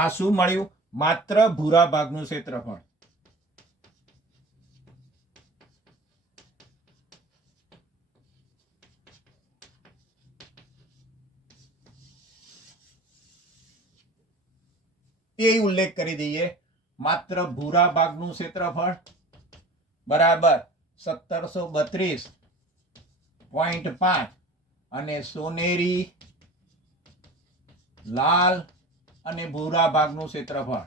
આ શું મળ્યું? માત્ર ભૂરા ભાગનું ક્ષેત્રફળ. એ ઉલ્લેખ કરી દઈએ. માત્ર ભૂરા ભાગનું ક્ષેત્રફળ બરાબર 1732.5 અને સોનેરી, લાલ અને ભૂરા ભાગનું ક્ષેત્રફળ.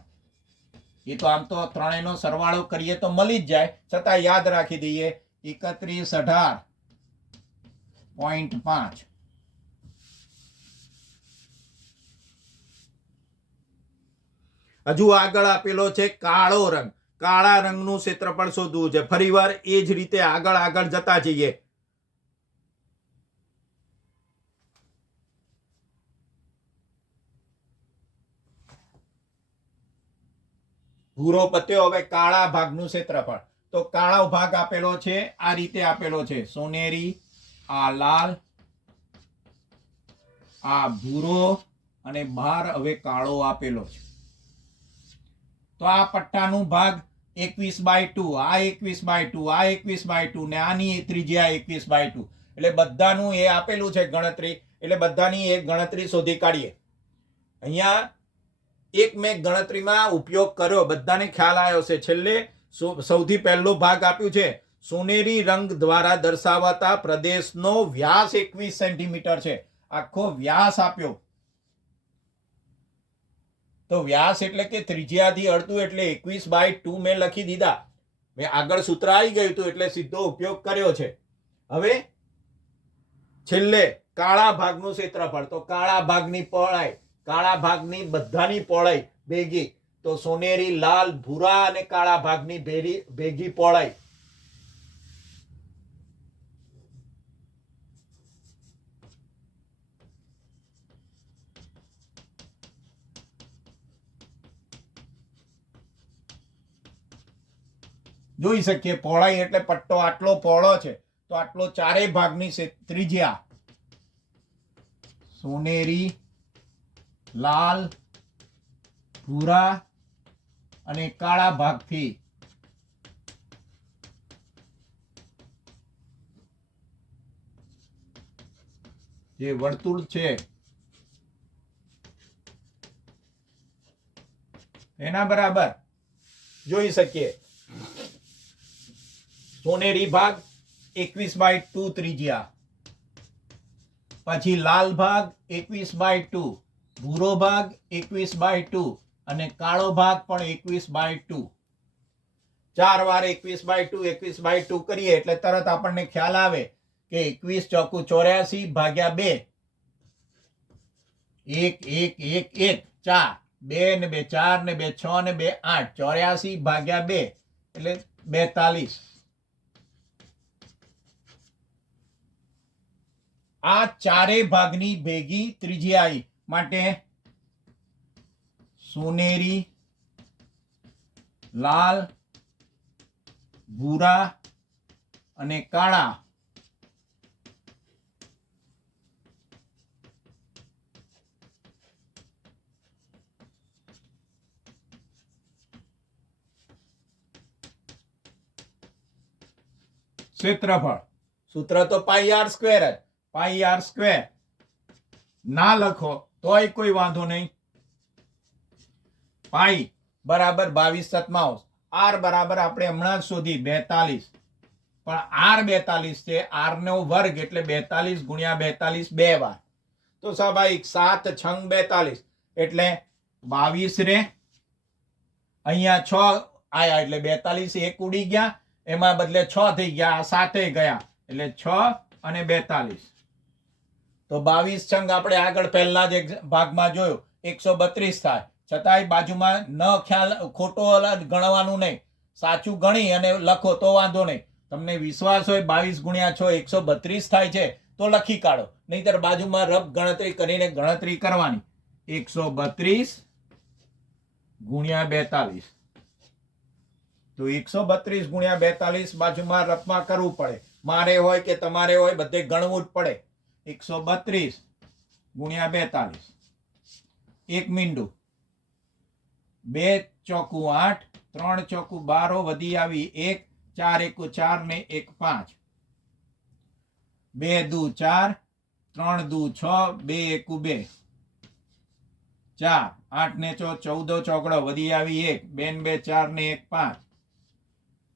એ તો આમ તો ત્રણેયનો સરવાળો કરીએ તો મળી જ જાય, છતાં યાદ રાખી દઈએ 3118.5. હજુ આગળ આપેલો છે કાળો રંગ. કાળા રંગનું ક્ષેત્રફળ શોધવું છે. ફરીવાર એ જ રીતે આગળ જતા જઈએ. ભૂરો પત્યો, હવે કાળા ભાગનું ક્ષેત્રફળ. તો કાળો ભાગ આપેલો છે, આ રીતે આપેલો છે. સોનેરી, આ લાલ, આ ભૂરો અને બહાર હવે કાળો આપેલો છે. તો આ પટ્ટાનું ભાગ 21/2, આ 21/2, આ 21/2 ને આની ત્રિજ્યા 21/2. એટલે બધાનું એ આપેલું છે ગણતરી, એટલે બધાની એક ગણતરી શોધી કાઢીએ. અહીંયા એક મેં ગણતરીમાં ઉપયોગ કર્યો, બધાને ખ્યાલ આવ્યો છે. છેલ્લે સૌથી પહેલો ભાગ આપ્યું છે સોનેરી રંગ દ્વારા દર્શાવાતા પ્રદેશનો વ્યાસ 21 સેન્ટીમીટર છે. આખો વ્યાસ આપ્યો. તો વ્યાસ એટલે કે ત્રિજ્યાથી અડધું, એટલે 21/2 મેં લખી દીધા. મેં આગળ સૂત્ર આવી ગયું હતું એટલે સીધો ઉપયોગ કર્યો છે. હવે છેલ્લે કાળા ભાગનું ક્ષેત્રફળ. તો કાળા ભાગની પહોળાઈ, કાળા ભાગની બધાની પહોળાઈ ભેગી, તો સોનેરી, લાલ, ભૂરા અને કાળા ભાગની ભેગી પહોળાઈ. જોઈ શકીએ પહોળાઈ એટલે પટ્ટો આટલો પહોળો છે, તો આટલો ચારેય ભાગની ત્રિજ્યા સોનેરી, લાલ, ભૂરા અને કાળા ભાગથી જે વર્તુળ છે એના બરાબર જોઈ શકીએ. સોનેરી ભાગ 21/2 ત્રિજ્યા, પછી લાલ ભાગ 21/2, ભૂરો ભાગ 21/2 અને કાળો ભાગ પણ 21/2. 4 વાર 21/2 કરીએ એટલે તરત આપણને ખ્યાલ આવે કે 21 ચોકુ 84 ભાગ્યા 2, 1 1 1 1 4, 2 ને 2 4 ને 2 6 ને 2 8, 84 ભાગ્યા 2 એટલે 42. આ ચારેય ભાગની ભેગી ત્રિજ્યા માટે સોનેરી, લાલ, ભૂરા અને કાળા ક્ષેત્રફળ. સૂત્ર તો પાઈ આર સ્ક્વેર જ. પાઈ આર સ્ક્વેર ના લખો તોય કોઈ વાંધો નહીં. પાઈ બરાબર 22/7. આર બરાબર આપણે હમણાં જ શોધી 42, પણ આર 42 છે. આર નો વર્ગ એટલે 42 ગુણ્યા 42 બે વાર, તો સ્વાભાવિક 7 6 42 એટલે 22 રે. અહીંયા 6 આયા એટલે 42 એક ઉડી ગયા, એમાં બદલે 6 થઈ ગયા, આ 7 ગયા એટલે 6 અને 42. તો 22 છંગ આપણે આગળ પહેલા જ ભાગમાં જોયો 132 થાય. છતાંય બાજુમાં ન ખ્યાલ ખોટો ગણવાનું નહીં, સાચું ગણી અને લખો તો વાંધો નહીં. તમને વિશ્વાસ હોય 22 ગુણ્યા 6 132 થાય છે તો લખી કાઢો, નહીતર બાજુમાં રફ ગણતરી કરીને ગણતરી કરવાની. 132 ગુણ્યા 42, તો 132 ગુણ્યા 42 બાજુમાં રફમાં કરવું પડે. મારે હોય કે તમારે હોય બધે ગણવું જ પડે. 132 ગુણ્યા 42, એક મીંડું 2 ચોકું 8, 3 ચોકું 12 વધી આવી 1, 4 એકુ 4 ને 1 5, 2 દુ 4, 3 દુ 6, 2 એકુ 2, 4, 8 ને 14 ચોકડો વધી આવી 1, 2 ને 2 4 ને 1 5,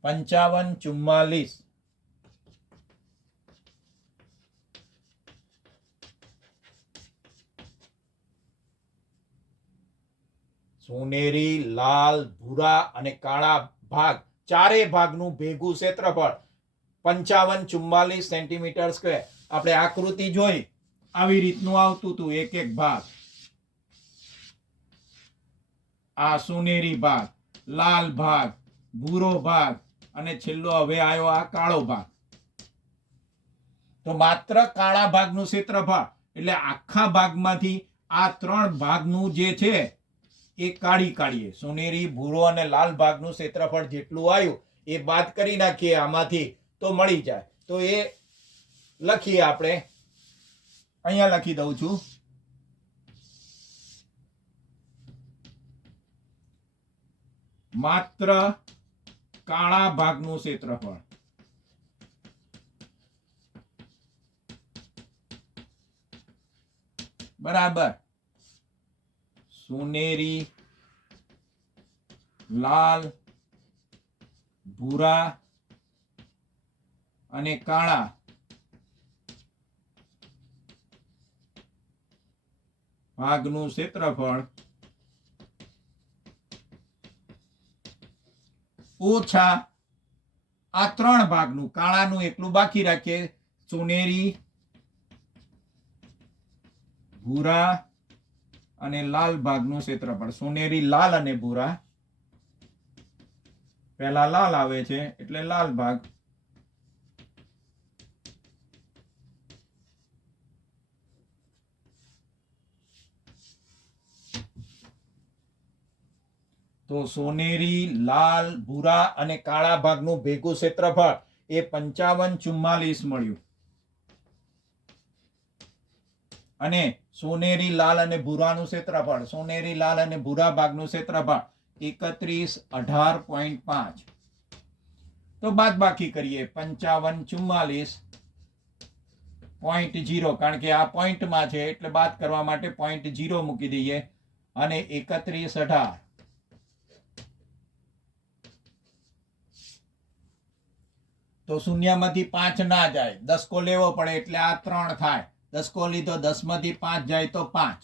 55 44. સોનેરી, લાલ, ભૂરા અને કાળા ભાગ ચારે ભાગનું ભેગું ક્ષેત્રફળ 55 44 સેન્ટીમીટર સ્ક્વેર. આપણે આકૃતિ જોઈ આવી રીતનું આવતું હતું એક એક ભાગ. આ સોનેરી ભાગ, લાલ ભાગ, ભૂરો ભાગ અને છેલ્લો હવે આવ્યો આ કાળો ભાગ. તો માત્ર કાળા ભાગનું ક્ષેત્રફળ એટલે આખા ભાગમાંથી આ 3 ભાગનું જે છે એ કાઢીએ. સોનેરી, ભૂરો અને લાલ ભાગનું ક્ષેત્રફળ જેટલું આવ્યું એ બાદ કરી નાખીએ આમાંથી તો મળી જાય. તો એ લખીએ આપણે. અહીંયા લખી દઉં છું. માત્ર કાળા ભાગનું ક્ષેત્રફળ બરાબર સોનેરી, લાલ, ભૂરા અને કાળા ભાગનું ક્ષેત્રફળ ઓછા આ 3 ભાગનું, કાળાનું એકલું બાકી રાખીએ, સોનેરી, ભૂરા અને લાલ ભાગનું ક્ષેત્રફળ. સોનેરી, લાલ અને ભૂરા. પહેલા લાલ આવે છે એટલે લાલ ભાગ, તો સોનેરી, લાલ, ભૂરા અને કાળા ભાગનું ભેગું ક્ષેત્રફળ એ 55 44 મળ્યું. અને સોનેરી, લાલ અને ભૂરાનું ક્ષેત્રફળ, સોનેરી, લાલ અને ભૂરા ભાગનું ક્ષેત્રફળ 31 18.5. તો બાદબાકી કરીએ 55 44.0 કારણ કે આ પોઈન્ટમાં છે એટલે બાદ કરવા માટે 0.0 મૂકી દઈએ અને 31 18. તો શૂન્યમાંથી 5 ના જાય, દસકો લેવો પડે એટલે આ 3 થાય. દસકો લીધો, 10 માંથી 5 જાય તો 5.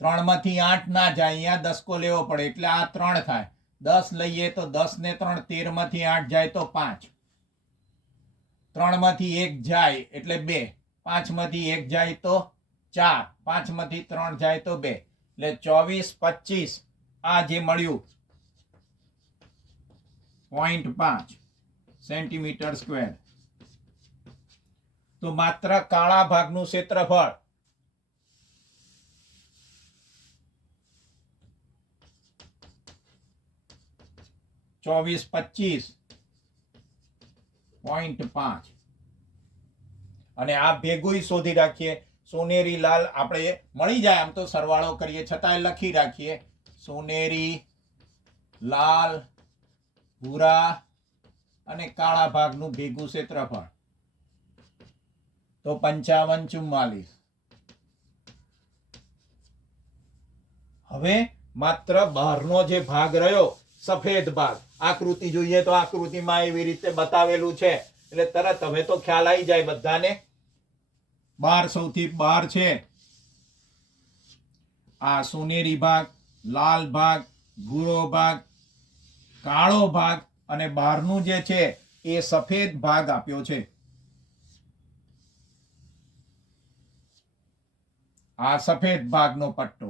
3 માંથી 8 ના જાય, અહીંયા દસકો લેવો પડે એટલે આ 3 થાય. 10 લઈએ તો 10 ને 3, 13 માંથી 8 જાય તો 5. 3 માંથી 1 જાય એટલે 2, 5 માંથી 1 જાય તો 4, 5 માંથી 3 જાય તો 2, એટલે 24 25 આ જે મળ્યું 0.5 સેન્ટીમીટર સ્ક્વેર. તો માત્ર કાળા ભાગનું ક્ષેત્રફળ ,25.5 અને આ ભેગું શોધી રાખીએ. સોનેરી, લાલ આપણે મળી જાય આમ તો સરવાળો કરીએ છતાંય લખી રાખીએ. સોનેરી, લાલ, ભૂરા અને કાળા ભાગનું ભેગું ક્ષેત્રફળ તો 55 44. હવે માત્ર બહારનો જે ભાગ રહ્યો સફેદ ભાગ, આકૃતિ જોઈએ તો આકૃતિમાં એવી રીતે બતાવેલું છે એટલે તરત હવે તો ખ્યાલ આવી જાય બધાને. બહાર સૌથી બહાર છે આ સોનેરી ભાગ, લાલ ભાગ, ભૂરો ભાગ, કાળો ભાગ અને બહારનું જે છે એ સફેદ ભાગ આપ્યો છે. આ સફેદ ભાગનો પટ્ટો,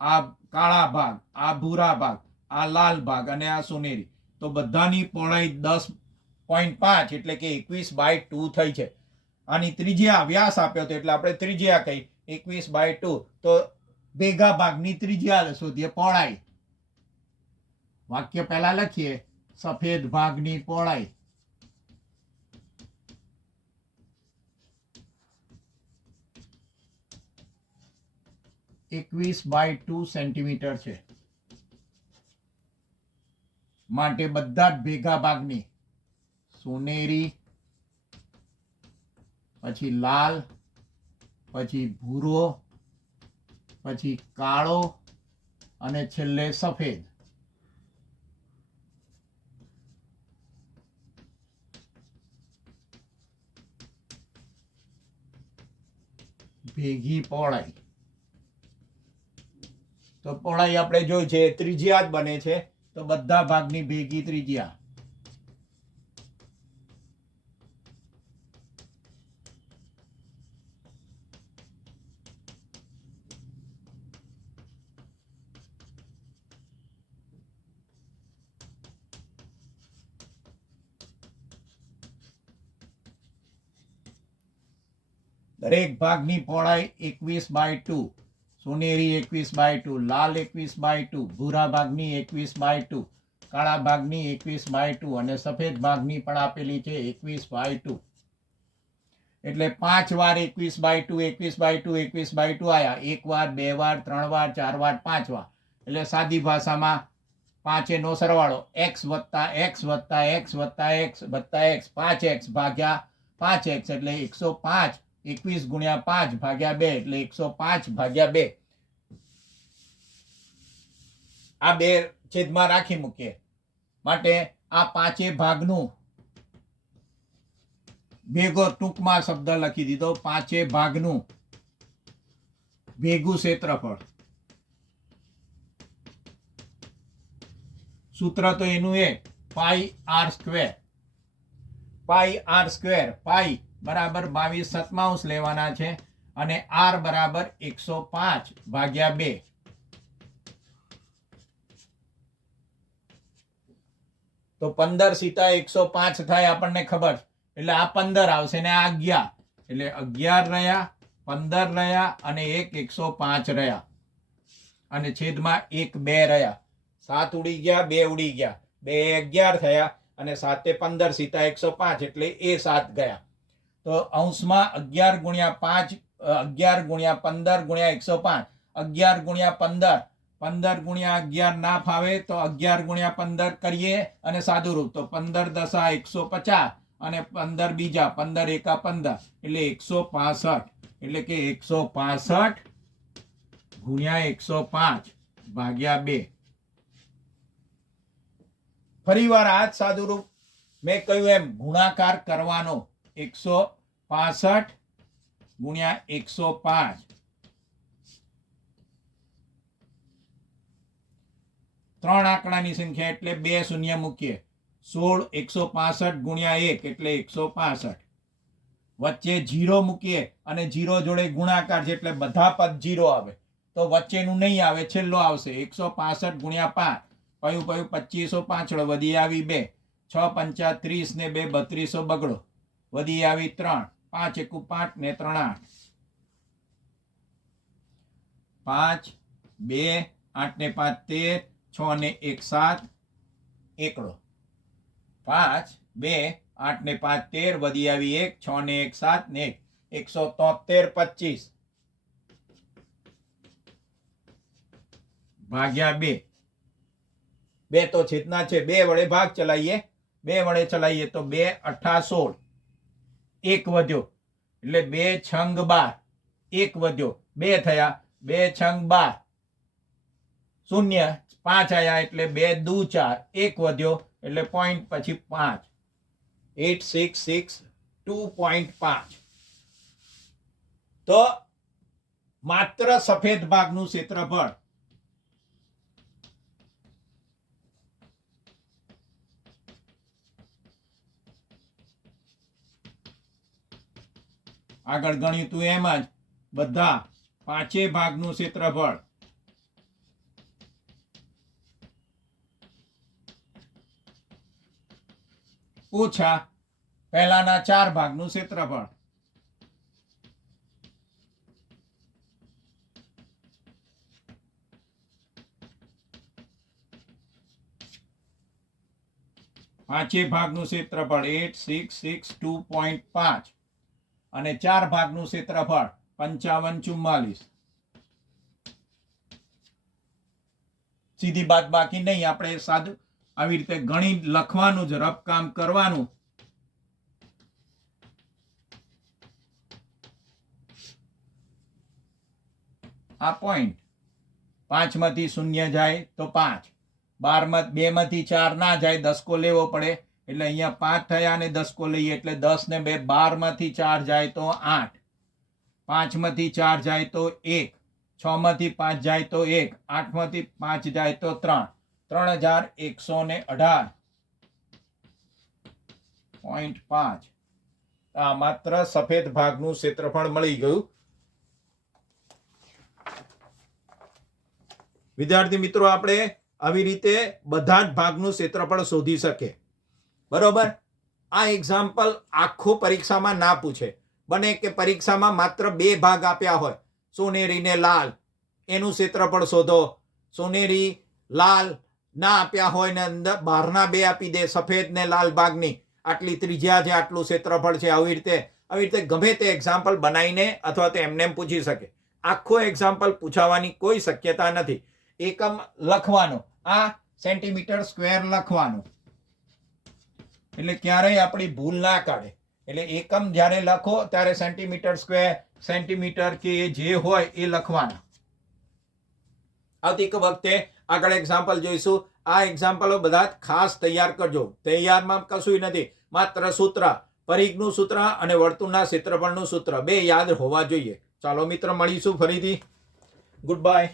આ કાળા ભાગ, આ ભૂરા ભાગ, આ લાલ ભાગ અને આ સોનેરી. તો બધાની પહોળાઈ 10.5 એટલે કે 21/2 થઈ છે. આની ત્રિજ્યા વ્યાસ આપ્યો હતો એટલે આપણે ત્રિજ્યા કહી 21/2. તો ભેગા ભાગની ત્રિજ્યા શોધીએ, પહોળાઈ. વાક્ય પહેલા લખીએ, સફેદ ભાગની પહોળાઈ 21/2 સેન્ટીમીટર છે. માટે બધા જ ભેગા ભાગની સોનેરી, પછી લાલ, પછી ભૂરો, પછી કાળો અને છેલ્લે સફેદ. ભેગી પહોળાઈ. તો પહોળાઈ આપણે જોઈ છે ત્રિજ્યા જ બને છે, તો બધા ભાગની ભેગી ત્રિજ્યા. દરેક ભાગની પહોળાઈ 21/2, સોનેરી 21/2, લાલ 21/2, ભૂરા ભાગની 21/2, કાળા ભાગની 21/2 અને સફેદ ભાગની પણ આપેલી છે 21/2. એટલે 5 વાર 21/2 21/2 21/2 આયા. 1 વાર, 2 વાર, 3 વાર, 4 વાર, 5 વાર. એટલે સાદી ભાષામાં 5 નો સરવાળો x વત્તા x વત્તા x વત્તા x વત્તા x, 5x ભાગ્યા 5x એટલે 105. 21 ગુણ્યા 5 ભાગ્યા 2 એટલે 105 ભાગ્યા 2. આ બે છેદમાં રાખી મૂકીએ. માટે આ પાંચે ભાગનું ભેગો ટૂંકમાં શબ્દ લખી દીધો. પાંચે ભાગનું ભેગું ક્ષેત્રફળ. સૂત્ર તો એનું એ પાઈ આર સ્ક્વેર. પાઈ આર સ્ક્વેર, પાઈ બરાબર 22/7 લેવાના છે અને આર બરાબર 105 ભાગ્યા 2. તો 15 સીતા 105 થાય આપણને ખબર, એટલે આ 15 આવશે ને આ 11, એટલે 11 રહ્યા, 15 રહ્યા અને 1 105 રહ્યા અને છેદમાં 1 2 રહ્યા. 7 ઉડી ગયા, 2 ઉડી ગયા, 2 11 થયા અને 7 15 સીતા 105 એટલે એ 7 ગયા. તો અંશમાં 11 ગુણ્યા 5, 11 ગુણ્યા 15 ગુણ્યા 105, 11 ગુણ્યા 15, 15 ગુણ્યા 11 ના ફાવે તો 11 ગુણ્યા 15 કરીએ અને સાદું રૂપ. તો 15 દસા 150 અને 15 બીજા, 15 એકા 15 એટલે 165. એટલે કે 165 ગુણ્યા 105 ભાગ્યા 2. ફરી વાર આ જ સાદું રૂપ મેં કહ્યું એમ ગુણાકાર કરવાનો. 165 ગુણ્યા 105. 3 આંકડાની સંખ્યા એટલે 2 શૂન્ય મૂકીએ. 16 165 ગુણ્યા 1 એટલે 165. વચ્ચે 0 મૂકીએ અને 0 જોડે ગુણાકાર છે એટલે બધા પદ 0 આવે. તો વચ્ચેનું નહીં આવે, છેલ્લો આવશે. 165 ગુણ્યા 5, પયું 2505 વધી આવી 2, 6 પંચા 30 ને 2 32 બગડો, વધી આવી 3, 5 એકુ 5 ને 3 8, 5 2 8 ને 5 13, 6 ને 1 7 એકડો, 5 2 8 ને 5 13 વધી આવી 1, 6 ને 1 7 ને 1 173 25 ભાગ્યા 2. 2 તો છેદના છે, 2 વડે ભાગ ચલાવીએ. 2 વડે ચલાવીએ તો 2 8 16, 1 વધ્યો એટલે 2 છંગ 12, 1 વધ્યો 2 થયા, 2 છંગ 12, શૂન્ય 5 આયા એટલે 2 દુ 4, 1 વધ્યો એટલે પોઈન્ટ પછી 5, 866 2.5. તો માત્ર સફેદ ભાગનું ક્ષેત્રફળ આગળ ગણ્યું તું એમ જ બધા પાંચે ભાગનું ક્ષેત્રફળ ઓછા પહેલાના 4 ભાગનું ક્ષેત્રફળ. પાંચે ભાગનું ક્ષેત્રફળ 8662.5 અને 4 ભાગનું ક્ષેત્રફળ 5544. સીધી બાદ બાકી નહીં, આપણે સાદું આવી રીતે ગણિત લખવાનું જ, રફ કામ કરવાનું. આ પોઈન્ટ 5 માંથી 0 જાય તો 5, 2 માંથી 4 ના જાય, દસકો લેવો પડે એટલે અહીંયા 5 થયા અને દસકો લઈએ એટલે 10 ને 2, 12 માંથી 4 જાય તો 8, 5 માંથી 4 જાય તો 1, 6 માંથી 5 જાય તો 1, 8 માંથી 5 જાય તો 3, 3118.5. આ માત્ર સફેદ ભાગનું ક્ષેત્રફળ મળી ગયું. વિદ્યાર્થી મિત્રો, આપણે આવી રીતે બધા જ ભાગનું ક્ષેત્રફળ શોધી શકીએ. બરોબર. આ એક્ઝામ્પલ આખો પરીક્ષામાં ના પૂછે. બને કે પરીક્ષામાં માત્ર 2 ભાગ આપ્યા હોય, સોનેરી ને લાલ, એનું ક્ષેત્રફળ શોધો. સોનેરી લાલ ના આપ્યા હોય ને અંદર બહારના 2 આપી દે, સફેદ ને લાલ ભાગની આટલી ત્રિજ્યા છે, આટલું ક્ષેત્રફળ છે. આવી રીતે ગમે તે એક્ઝામ્પલ બનાવીને અથવા તો એમને પૂછી શકે. આખો એક્ઝામ્પલ પૂછાવાની કોઈ શક્યતા નથી. એકમ લખવાનો, આ સેન્ટીમીટર સ્ક્વેર લખવાનું, એટલે ક્યારેય આપણી ભૂલ ના કાઢે. એટલે એકમ જ્યારે લખો ત્યારે સેન્ટીમીટર સ્ક્વેર, સેન્ટીમીટર કે જે હોય એ લખવાના. આવતી વખતે આગળ એક્ઝામ્પલ જોઈશું. આ એક્ઝામ્પલો બધા ખાસ તૈયાર કરજો. તૈયારમાં કશું નથી, માત્ર સૂત્ર, પરિઘનું સૂત્ર અને વર્તુળના ક્ષેત્રફળનું સૂત્ર 2 યાદ હોવા જોઈએ. ચાલો મિત્ર, મળીશું ફરીથી. Good bye.